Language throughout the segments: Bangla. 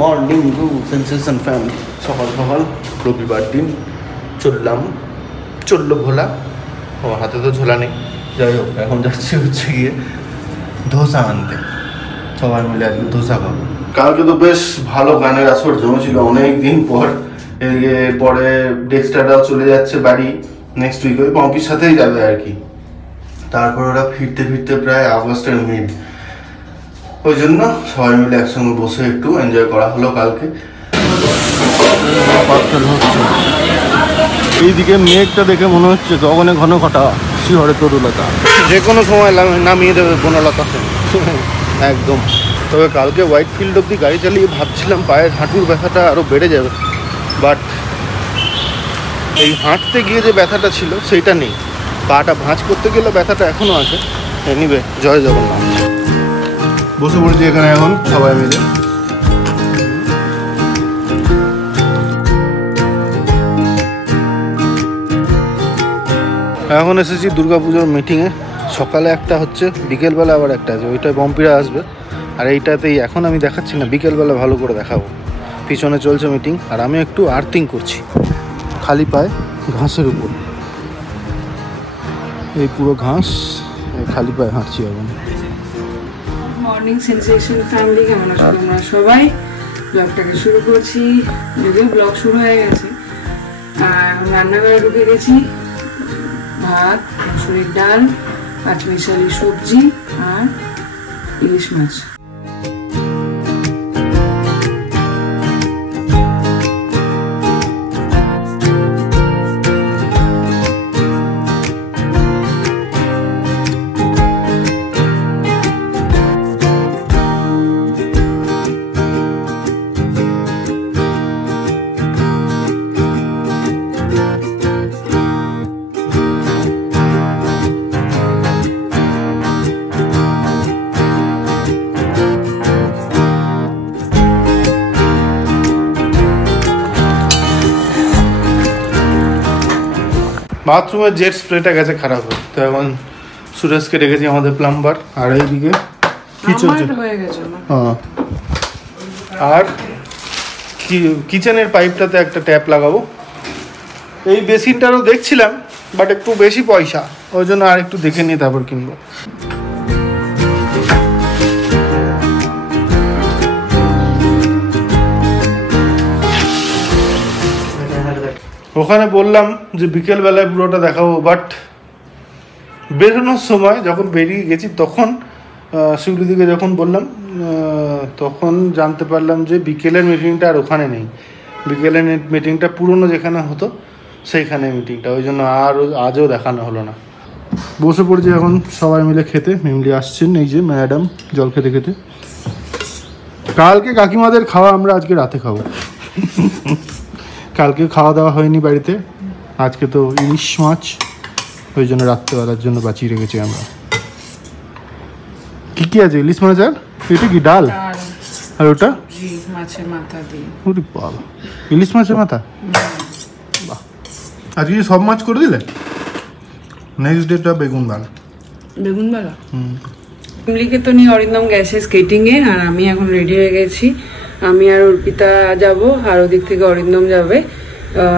Morning sensation family. সকাল সকাল রবিবার দিন চললো ভোলা। ও হাতে তো ঝোলা নেই, যাই হোক এখন যাচ্ছি হচ্ছে গিয়ে ধোসা আনতে। সবাই মিলে আজকে ধোসা খাবো। কালকে তো বেশ ভালো গানের আসর জমেছিল অনেক দিন পর। এরপরে ডেক্সটারটাও চলে যাচ্ছে বাড়ি নেক্সট উইক, ওই পম্পির সাথেই যাবে আর কি। তারপর ওরা ফিরতে ফিরতে প্রায় আগস্টের মিড, ওই জন্য সবাই মিলে একসঙ্গে বসে একটু এনজয় করা হলো কালকে। এইদিকে মেঘটা দেখে মনে হচ্ছে গগনে ঘন ঘটা, শিহরে তরুলতা, যে কোনো সময় নামিয়ে দেবে বনলতা একদম। তবে কালকে হোয়াইট ফিল্ড অব্দি গাড়ি চালিয়ে ভাবছিলাম পায়ের হাঁটুর ব্যথাটা আরও বেড়ে যাবে, বাট এই হাঁটতে গিয়ে যে ব্যথাটা ছিল সেইটা নেই। পাটা ভাঁজ করতে গেলে ব্যথাটা এখনও আছে। এনিওয়ে, জয় জগন্নাথ। বসে পড়েছি এখানে এখন সবাই মিলে। এখন এসেছি দুর্গাপুজোর মিটিংয়ে। সকালে একটা হচ্ছে, বিকেলবেলা আবার একটা আছে, ওইটায় বম্পিরা আসবে। আর এইটাতেই এখন আমি দেখাচ্ছি না, বিকেলবেলা ভালো করে দেখাবো। পিছনে চলছে মিটিং আর আমি একটু আর্থিং করছি খালি পায়ে ঘাসের উপর। এই পুরো ঘাস, খালি পায়ে হাঁটছি এখন। মর্নিং সেন্সেশন ফ্যামিলি, কেমন আছো তোমরা সবাই? ব্লগটাকে শুরু করছি, যদিও ব্লগ শুরু হয়ে গেছে। এখন রান্নাঘরে ঢুকে গেছি। ভাত, মসুরির ডাল, পাঁচমিশালি সবজি আর ইলিশ মাছ। বাথরুমের জেট স্প্রেটা গেছে খারাপ হয়ে, তো এখন সুরেশকে রেখেছি আমাদের প্লাম্বার। আর এইদিকে কি চলছে? হ্যাঁ, আর কিচেনের পাইপটাতে একটা ট্যাপ লাগাবো। এই বেসিনটারও দেখছিলাম, বাট একটু বেশি পয়সা, ওই জন্য আর একটু দেখে নিয়ে তারপর কিনবো। ওখানে বললাম যে বিকেলবেলায় পুরোটা দেখাবো, বাট বেরোনোর সময় যখন বেরিয়ে গেছি তখন শিউলিদিকে যখন বললাম তখন জানতে পারলাম যে বিকেলের মিটিংটা আর ওখানে নেই। বিকেলের মিটিংটা পুরনো যেখানে হতো সেইখানে মিটিংটা, ওই জন্য আর আজও দেখানো হলো না। বসে পড়ছি এখন সবাই মিলে খেতে। মেমলি আসছেন, এই যে ম্যাডাম জল খেতে খেতে। কালকে কাকিমাদের খাওয়া আমরা আজকে রাতে খাবো। কালকে খাওয়া দাওয়া হয়নি বাড়িতে, আজকে তো ইলিশ মাছ, ওই জন্য রাত্রেবেলার জন্য বাঁচিয়ে রেখেছি আমরা। কি কি আছে? ইলিশ মাছ আর এটা কি ডাল, আর ওটা মাছের মাথা দিয়ে। ওরে বাবা, ইলিশ মাছের মাথা! বাহ, আজকে সব মাছ করে দিলে। নেক্সট ডেটা বেগুন বালা। ফ্যামিলিকে তো নিয়ে অরিন্দম গেছে স্কেটিংয়ে, আর আমি এখন রেডি হয়ে গেছি। আমি আর অর্পিতা যাব, আর ওদিক থেকে অরিন্দম যাবে।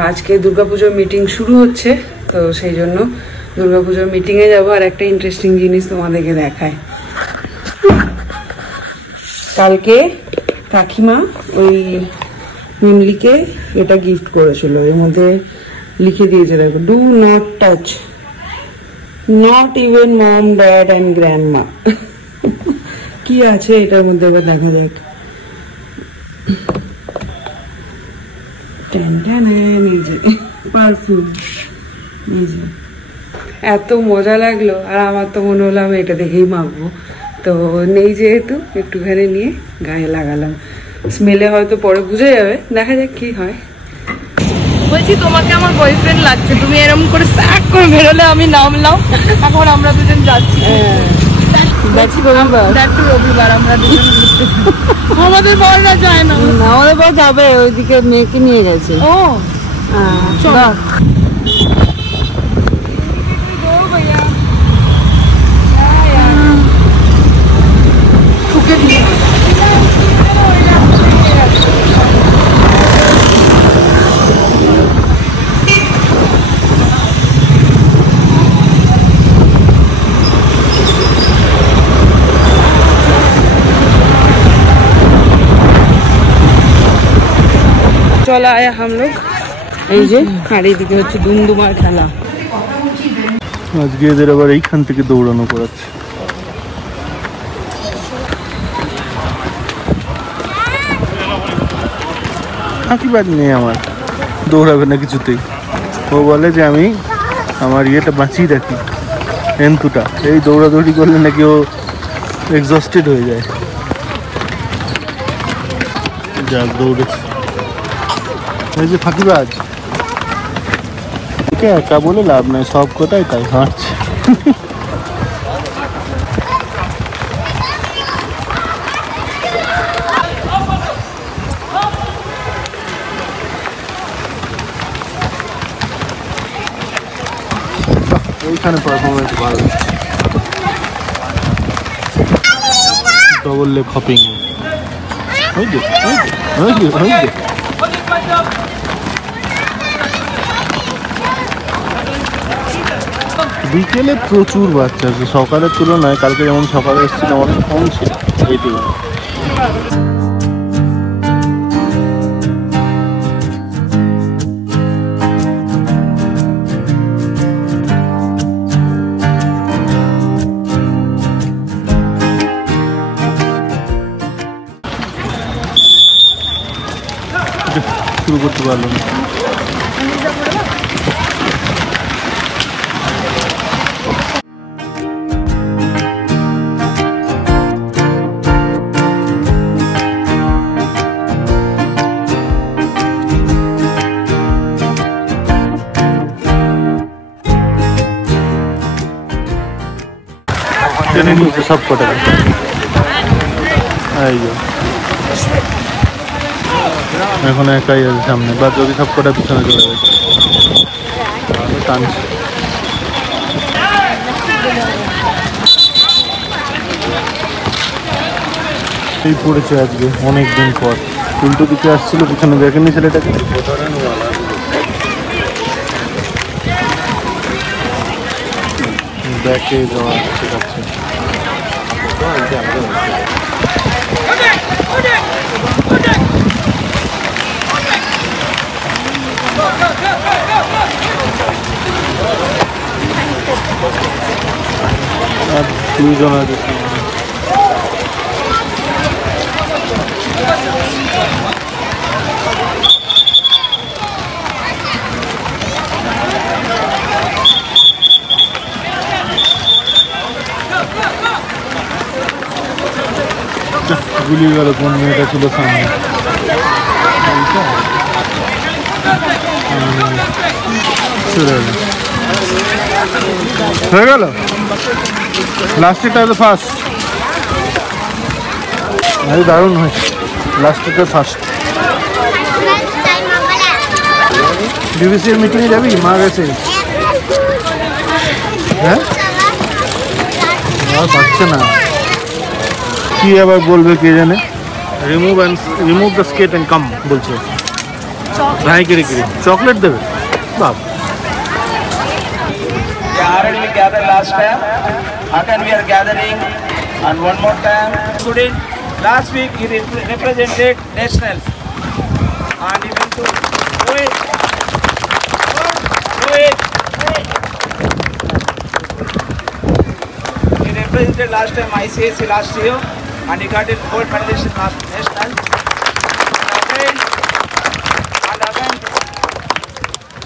আজকে দুর্গাপুজোর মিটিং শুরু হচ্ছে, তো সেই জন্য দুর্গাপুজোর মিটিংয়ে যাব। আর একটা ইন্টারেস্টিং জিনিস তোমাদেরকে দেখায়। কালকে কাকিমা ওই মিমলিকে এটা গিফট করেছিল, এর মধ্যে লিখে দিয়েছে দেখো, do not touch, not even mom, dad and grandma. কি আছে এটার মধ্যে এবার দেখা যাক। পারফিউম, এত মজা লাগলো। আর আমার তো মনে হলো আমি এটা দেখেই মাখবো, তো নেই যেহেতু একটুখানি নিয়ে গায়ে লাগালাম। স্মেলে হয়তো পরে বুঝে যাবে, দেখা যাক কি হয়। বলছি তোমাকে আমার বয়ফ্রেন্ড লাগছে, তুমি এরকম করে স্যাক করে বেরোলে আমি নামলাম। এখন আমরা দুজন যাচ্ছি, রবিবার আমরা দুজন ঘুরতে। আমাদের বড়রা যায় না, আমাদের বড় যাবে, ওইদিকে মেয়েকে নিয়ে গেছে। ও চলো। वाला आया हम लोग এই যে আর এইদিকে হচ্ছে দুমদুমার খেলা আজকে এদের আবার এইখান থেকে দৌড়ানো করাচ্ছে ফাঁকিবাজ নেই আমার দৌড়াবে না কিছুতেই ও বলে যে আমি আমার ইয়েটা বাঁচিয়ে রাখি এন্তুটা এই দৌড়াদৌড়ি করলে নাকি ও এক্সস্টেড হয়ে যায় যাক দৌড়েছে এই যে ফাঁকিবাজ একে একা বলে লাভ নাই সব কোথায় তাই হাঁটছে ওইখানে পারফরমেন্স ভালো ডবল লেগ হপিং বিকেলে প্রচুর বাচ্চা আছে সকালের তুলনায় কালকে যেমন সকালে এসেছিল অনেক কম ছিল এইটুকু শুরু করতে পারলো না সব কটা এখন একাই আছে সামনে বা যদি সব কটা পিছনে চলে গেছে টানছে এই পড়েছে আজকে অনেকদিন পর উল্টো দিকে আসছিল পিছনে দেখেনি ছেলেটাকে ব্যাকে যাওয়া ঠিক আছে আর দুইজন আছে গুলি গেল কোন মেয়েটা ছিল সামনে হয়ে গেল লাস্টেরটা হলো ফার্স্ট আরে দারুণ হয়েছে লাস্টেরটা ফার্স্ট বিবিসির মিটিংয়ে যাবি মা গেছে হ্যাঁ আর পাচ্ছে না কি আবার বলবে কে জানে রিমুভ দ্য স্কেট এন্ড কাম বলছে ভাই কে রেখে চকলেট দেবে বাপ already we gathered last time. Again we are gathering and one more time. Student, last week he represented nationals and he went to do it. He represented last time ICSC last year and he got a gold medalist in national. And again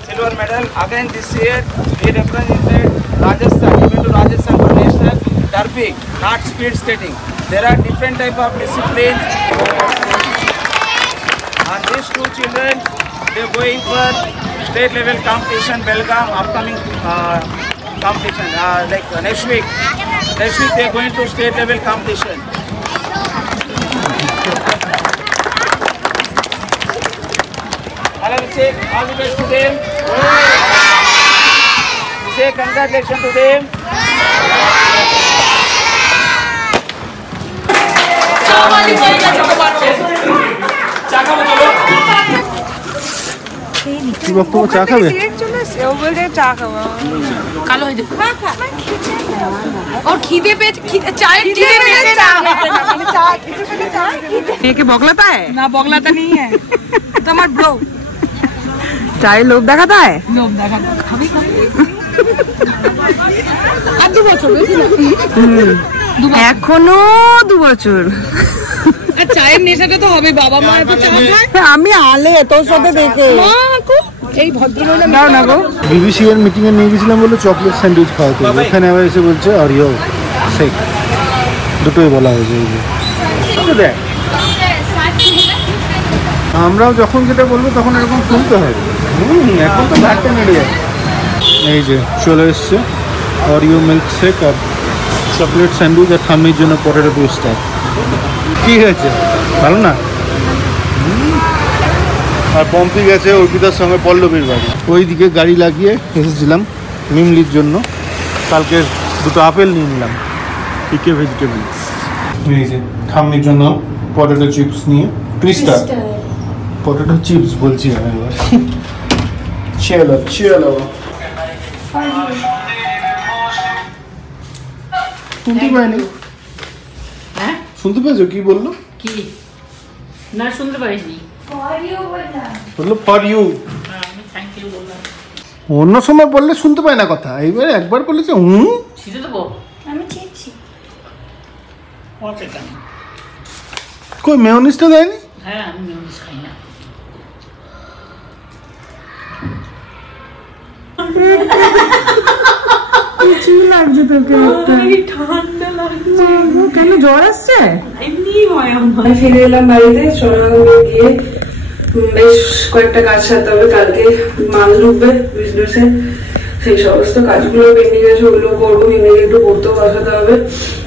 silver medal. Again this year he represented Rajasthan. He went to Rajasthan for national derby, not speed skating. There are different type of disciplines. And these two children, they are going for state level competition, Belgaum upcoming competition. Like next week they are going to state level competition. I'll say all the best to them. Say congratulations to them. কি বক্তব্য চা খাবে কালো হয়ে যাবে और खीदे पे चाय खीदे पे ये के बगलाता है ना बगलाता नहीं है तो हमारा ब्रो চায়ের লোভ দেখাতে হয়? লোভ দেখাতে খাবি আর 2 বছর বেশি না। এখনো 2 বছর। আর চায়ের নেশাটা তো হবে, বাবা মা তো চা খায়। আমি আলে তোর সাথে দেখে এই ভদ্রমহিলা দাও না গো। BBC এর মিটিং এ নিয়ে গেছিলাম বলে চকলেট স্যান্ডউইচ খাওয়াতে, এখানে আবার এসে বলছে অরিও শেক, দুটোই বলা হয়েছে। এই যে দেখ, আমরাও যখন যেটা বলবো তখন এরকম শুনতে হবে। এখন তো ঘাটতে নেড়ে যাবে। এই যে চলে এসছে অরিও মিল্ক শেক আর চকলেট স্যান্ডউইচ আর ঠাম্মির জন্য পটেটো টুইস্টার। কি হয়েছে, ভালো না? আর পম্পি গেছে অর্পিতার সঙ্গে পল্লবীর বাড়ি, ওইদিকে গাড়ি লাগিয়ে এসেছিলাম মিমলির জন্য। কালকে 2টো আপেল নিয়ে নিলাম, পিকে ভেজিটেবল। এই যে ঠাম্মির জন্য পটেটো চিপস নিয়ে টুইস্টার, পটেটো চিপস বলছি আমি এবার। চলো চলো, শুনতে পাইনি। হ্যাঁ শুনতে পেয়েছো কি বললো? কি না শুনতে পাইনি। বললো ফর ইউ। আমি থ্যাংক ইউ বললাম। অন্য সময় বললে শুনতে পায় না কথা, এইবারে একবার বলেছে ছিটে দেবো। আমি চেয়েছি। কই মেয়োনিজটা দেয়নি? হ্যাঁ আমি মেয়োনিজ খাই না। কিছু লাগছে তোকে? ঠান্ডা লাগছে। কেন জ্বর আসছে? এমনি হয় আমার। ফিরে এলাম বাড়িতে, সোনাগুলো গিয়ে বেশ কয়েকটা কাজ সারতে হবে। কালকে মাল ঢুকবে বিজনেসে, সেই সমস্ত কাজগুলো পেন্ডিং আছে, ওগুলো করবো। হিমেকে একটু পড়তেও বসাতে হবে।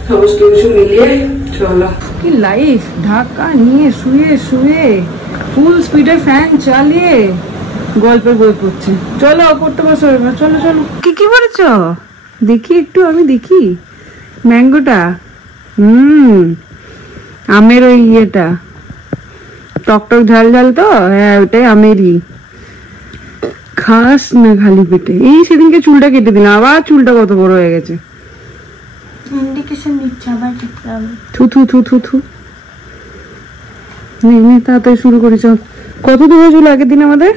সমস্ত কিছু মিলিয়ে চলো। কি লাইফ, ঢাকা নিয়ে শুয়ে শুয়ে ফুল স্পিডে ফ্যান চালিয়ে গল্পের বই পড়ছে। চলো পড়তে বসো এবার, চলো চলো। কি কি পড়েছ দেখি একটু, আমি দেখি। ম্যাঙ্গোটা, আমের ওই ইয়েটা টকটক ঝাল ঝাল তো, হ্যাঁ ওটাই আমেরই। খাস না খালি পেটে। এই সেদিনকে চুলটা কেটে দিলাম, আবার চুলটা কত বড় হয়ে গেছে। ইন্ডিকেশন দিচ্ছে আবার দেখতে হবে। থু থু থু থু থু। নে তাড়াতাড়ি শুরু করি চল। কত দূর হয়েছিল আগের দিন আমাদের?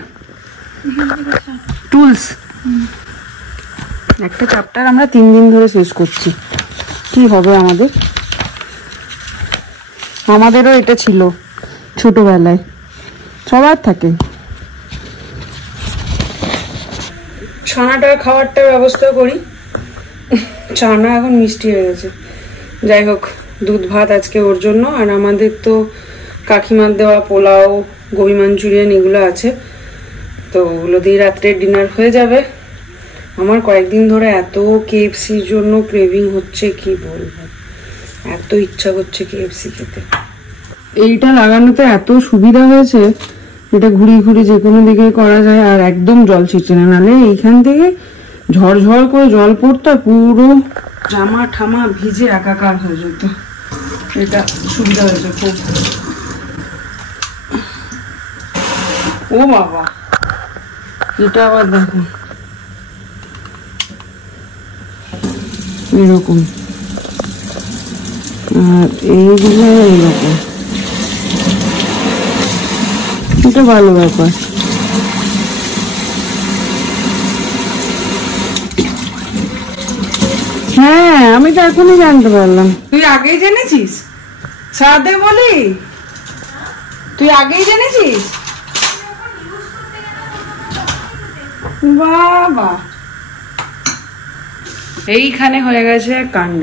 টুলস একটা চ্যাপ্টার আমরা 3 দিন ধরে শেষ করছি। কি হবে আমাদের? আমাদেরও এটা ছিল ছোটবেলায়, সবার থাকে। ছানাটার খাবারটার ব্যবস্থা করি। ছানা এখন মিষ্টি হয়ে গেছে। যাই হোক, দুধ ভাত আজকে ওর জন্য, আর আমাদের তো কাকিমার দেওয়া পোলাও, গোবি মাঞ্চুরিয়ান এগুলো আছে, তো ওগুলো দিয়ে রাত্রের ডিনার হয়ে যাবে। আমার কয়েকদিন ধরে এত কেএফসির জন্য ক্রেভিং হচ্ছে, কি বলবো, এত ইচ্ছা করছে কেএফসি খেতে। এইটা লাগানোতে এত সুবিধা হয়েছে, এটা ঘুরিয়ে ঘুরিয়ে যে কোনো দিকে করা যায়, আর একদম জল ছিটছে না। নাহলে এইখান থেকে ঝরঝর করে জল পড়তো, পুরো জামা ঠামা ভিজে একাকার হয়ে যেত। এটা সুবিধা হয়েছে খুব। ও বাবা, এটা আবার দেখো এরকম, আর এইগুলো এরকম। এটা ভালো ব্যাপার। হ্যাঁ, আমি তো এখনই জানতে পারলাম। তুই আগেই জেনেছিস? সাদে বলি, তুই আগেই জেনেছিস? বাবা, এইখানে হয়ে গেছে কাণ্ড।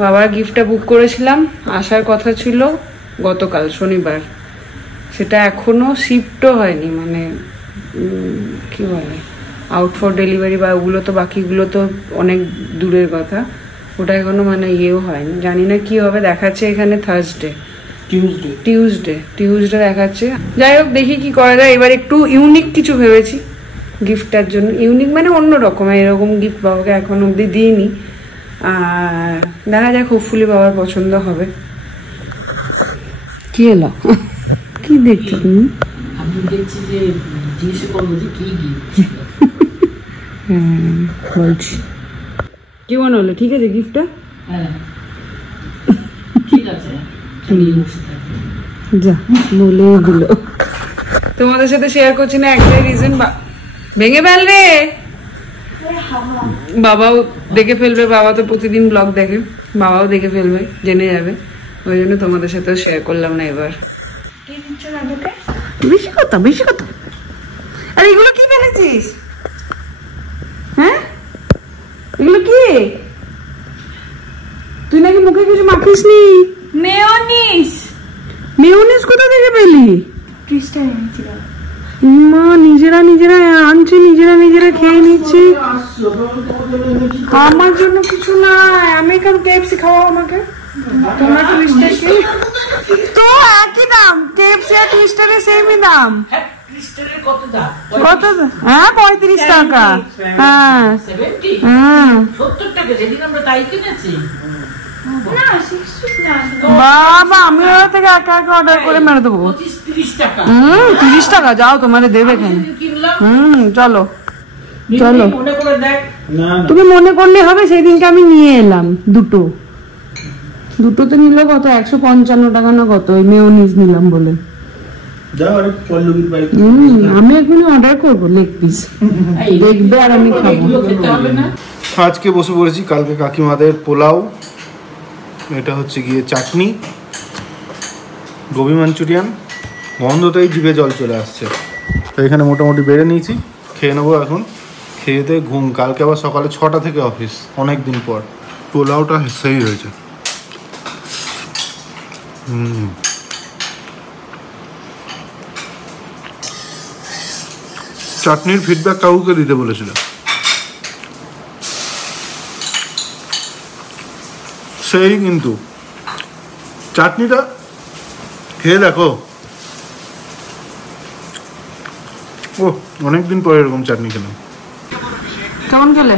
বাবার গিফটটা বুক করেছিলাম, আসার কথা ছিল গতকাল শনিবার, সেটা এখনো শিফটও হয়নি, মানে কি বলে আউট ফর ডেলিভারি বা ওগুলো তো, বাকিগুলো তো অনেক দূরের কথা, ওটা এখনো মানে ইয়েও হয়নি। জানি না কি হবে, দেখাচ্ছে এখানে থার্সডে, টিউসডে দেখাচ্ছে। যাই হোক, দেখি কি করা যায়। এবার একটু ইউনিক কিছু ভেবেছি গিফটটার জন্য। ইউনিক মানে অন্য রকম, এরকম গিফট বাবাকে এখন অব্দি দিইনি, আর দেখা যাক, হোপফুলি বাবার পছন্দ হবে। কি এলো, কি দেখছো তুমি? আমি দেখছি যে জিজ্ঞেস করবো যে কি গিফট। হ্যাঁ বলছি, কি মনে হলো? ঠিক আছে গিফটটা? হ্যাঁ ঠিক আছে, যা বলে দিল। তোমাদের সাথে শেয়ার করছি না একটাই রিজন, ভেঙে ফেল রে। বাবাও দেখে ফেলবে, বাবা তো প্রতিদিন ব্লগ দেখে, বাবাও দেখে ফেলবে, জেনে যাবে, ওই জন্য তোমাদের সাথেও শেয়ার করলাম না এবার। বেশি কথা বেশি কথা। আর এগুলো কি ফেলেছিস? হ্যাঁ এগুলো কি? তুই নাকি মুখে কিছু মাখিস নি? মেয়োনিজ। মেয়োনিজ কোথা থেকে পেলি? ক্রিস্টাল এনেছিল। মা নিজেরা নিজেরা আনছে, নিজেরা নিজেরা খেয়ে নিচ্ছে। আমার জন্য কিছু নাই, আমি কেন কেএফসি খাওয়াও আমাকে? তোমার টুইস্টার কি তো একই দাম, কেএফসি আর টুইস্টারের সেমই দাম। কত? হ্যাঁ 35 টাকা। হ্যাঁ 70 টাকা যেদিন আমরা তাই কিনেছি। বাবা আমি ওরা থেকে একা একা অর্ডার করে মেরে দেবো। 25-30 টাকা। 30 টাকা যাও তোমাদের দেবে কেন? চলো চলো, মনে করে দেখ। তুমি মনে করলে হবে। সেদিনকে আমি নিয়ে এলাম দুটোতে নিল কত 155 টাকা না কত, ওই মেয়োনিজ নিলাম বলে। আমি এখনই অর্ডার করবো লেগ পিস, দেখবে আর আমি খাবো। আজকে বসে পড়েছি কালকে কাকিমাদের পোলাও, এটা হচ্ছে গিয়ে চাটনি, গোবি মাঞ্চুরিয়ান, গন্ধতেই জিভে জল চলে আসছে। তো এখানে মোটামুটি বেড়ে নিয়েছি, খেয়ে নেবো এখন। খেয়ে দিয়ে ঘুম, কালকে আবার সকালে 6টা থেকে অফিস, অনেক দিন পর। পোলাওটা সেই হয়েছে। চাটনির ফিডব্যাক কাউকে দিতে বলেছিল, সেই কিন্তু চাটনিটা খেয়ে দেখো। ও অনেকদিন পরে এরকম চাটনি খেলাম। কেমন খেলে?